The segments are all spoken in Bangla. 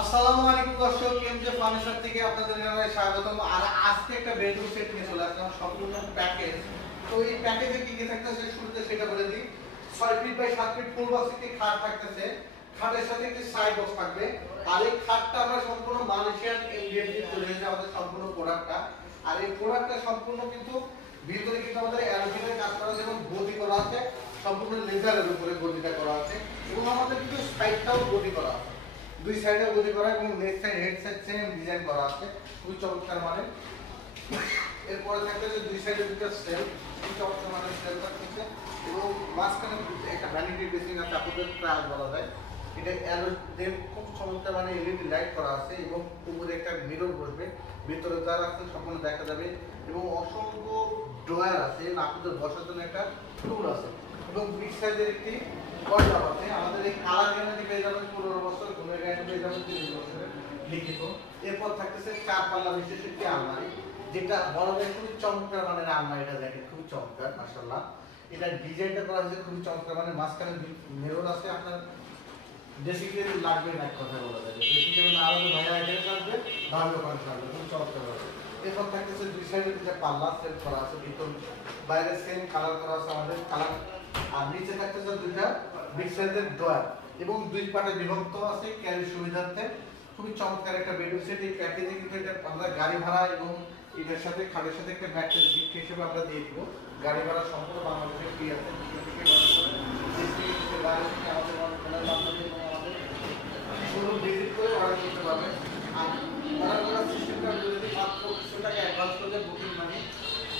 আসসালামু আলাইকুম দর্শক, এমজে ফার্নিচার থেকে আপনাদের জানাই স্বাগতম। আর আজকে একটা বেডরুম সেট নিয়ে চলে আসলাম, সম্পূর্ণ প্যাকেজ। তো এই প্যাকেজে কি কি থাকতেছে শুরুতে সেটা বলে দিই। 6 feet by 7 feet full box একটি খাট থাকতেছে, খাটের সাথে একটি সাইড বক্স থাকবে। আর এই খাটটা আমরা সম্পূর্ণ মালয়েশিয়ান এমডিএফ দিয়ে তৈরি হয়েছে আমাদের সম্পূর্ণ প্রোডাক্টটা। আর এই প্রোডাক্টটা সম্পূর্ণ কিন্তু ভিতরে কিন্তু আমাদের অ্যালুমিনিয়ামের কাজ করা আছে এবং গদি করা আছে, সম্পূর্ণ লেজারের উপরে গদিটা করা আছে এবং আমাদের কিন্তু সাইডটাও গদি করা আছে, দুই সাইডে গদি করা এবং neck side head side same design করা আছে, খুবই চমৎকার মানে। এরপরে থাকতেছে দুই সাইডে দুটো সেলফ, খুবই চমৎকার মানে সেলফ থাকতেছে এবং মাঝখানে একটা ভ্যানিটি বেসিন আছে, আপনাদের ট্রায়াল বলা যায়। এটা অ্যালোজেন খুব চমৎকার মানে এলইডি লাইট করা আছে এবং উপরে একটা মিরর বসবে, ভিতরে যা রাখছে সম্পূর্ণ দেখা যাবে এবং অসংখ্য ড্রয়ার আছে, আপনাদের বসার জন্য একটা টুল আছে এবং বিগ সাইজের একটি পর্দা আছে। আমাদের এই কালার গ্যারান্টি পেয়ে যাবেন 15 বছর, ঘুমের গ্যারান্টি পেয়ে যাবেন 30 বছরের লিখিত। এরপর থাকতেছে 4 পাল্লা বিশিষ্ট একটি আলমারি, যেটা বড় যায় খুবই চমৎকার মানে আলমারিটা দেখেন খুবই চমৎকার মাশাআল্লাহ। এটা ডিজাইনটা করা হয়েছে খুবই চমৎকার মানে মাঝখানে মিরর আছে, আপনার ড্রেসিং টেবিল লাগবে না, এক কথা বলা যায় ড্রেসিং টেবিল না হলে ভাইয়া আইটেম আসবে, ভালো দোকান আসবে, খুবই চমৎকার হবে। এরপর থাকতেছে দুই সাইডে দুটো পাল্লা সেট করা আছে, ভিতর বাইরে সেম কালার করা আছে আমাদের কালার। আর নিচে থাকতেছে দুইটা বিগ সাইজের ড্রয়ার এবং দুই পাটে বিভক্ত আছে ক্যারি সুবিধার্থে। খুবই চমৎকার একটা বেডরুম সেট। এই প্যাকেজে কিন্তু এটা আমরা গাড়ি ভাড়া এবং এটার সাথে খাটের সাথে একটা ম্যাট্রেস গিফট হিসেবে আমরা দিয়ে দিব। গাড়ি ভাড়া সম্পূর্ণ বাংলাদেশে ফ্রি আছে, আমাদের মাধ্যমে শোরুম ভিজিট করে অর্ডার করতে পারবেন। আর অর্ডার করার সিস্টেমটা যদি মাত্র কিছু টাকা অ্যাডভান্স করলে বুকিং মানি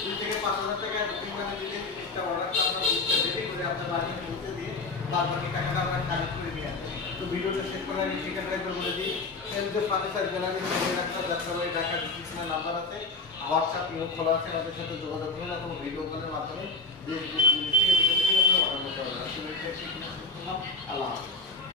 2 থেকে 5,000 টাকা বুকিং মানি দিলে একটা অর্ডারটা আমরা রেডি করে আপনার বাড়িতে পৌঁছে দিয়ে বাদ বাকি টাকাটা আমরা কালেক্ট করে নিয়ে আসি। তো ভিডিওটা শেষ করার আগে ঠিকানা একবার বলে দিই। এমজে ফার্নিচার গ্যালারি যাত্রাবাড়ি ঢাকা, ডিসক্রিপশনে নাম্বার আছে, হোয়াটসঅ্যাপ ইমেল খোলা আছে, আমাদের সাথে যোগাযোগ করুন অথবা ভিডিও কলের মাধ্যমে দেশ বিদেশ থেকে